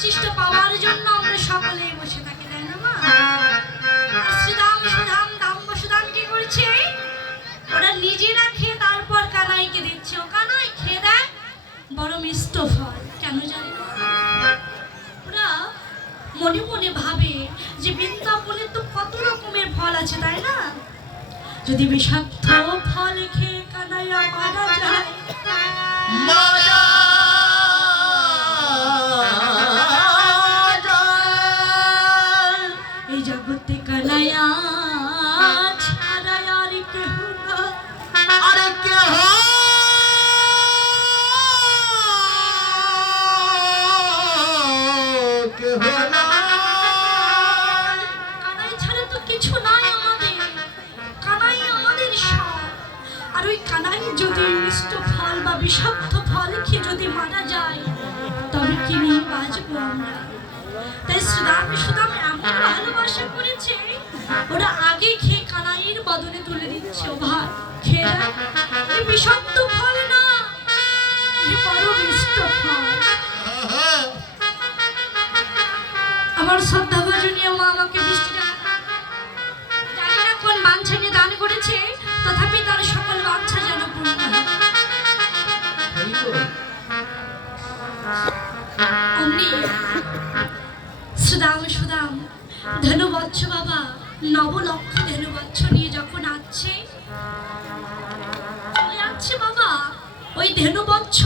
উচ্ছিষ্ট পাওয়ার জন্য আমরা সকলেই বসে থাকি, তাই না মা? আর সুদাম সুদাম দাম সুদাম কি করছে? ওরা নিজেরা খেয়ে তারপর কানাইকে দিচ্ছে। ও কানাই খেয়ে দেয় বড় মিষ্ট ফল, কেন জানি না। ওরা মনে মনে ভাবে যে বৃন্দাবনে তো কত রকমের ফল আছে, তাই না? যদি বিষাক্ত ফল খেয়ে কানাইয়া মারা যায়, এই জগতে কানাইয়া ছাড়া আর কেহ না, আর কেহ কানাই ছাড়া তো কিছু নাই আমাদের। কানাই আমাদের সব। আর ওই কানাই যদি মিষ্ট ফল বা বিষাক্ত ফল খেয়ে যদি মারা যায়, তবে কি নিয়ে বাঁচবো আমরা? তাই সুদাম এমন ভালোবাসা করেছে, ওরা আগে খেয়ে কানাইয়ের বদলে তুলে দিচ্ছে। ও ভাই খেয়ে এই বিষাক্ত ফল না, এই বড় মিষ্ট ফল। আমার শ্রদ্ধা ভজনীয় মা আমাকে বৃষ্টি জানি না কোন বাঞ্ছা নিয়ে দান করেছে, তথাপি তার সকল বাঞ্ছা যেন পূর্ণ হয়। অমনি সুদাম ধনুবৎস বাবা নবলক্ষ ধনুবৎস নিয়ে যখন আসছে বাবা, ওই ধনুবৎস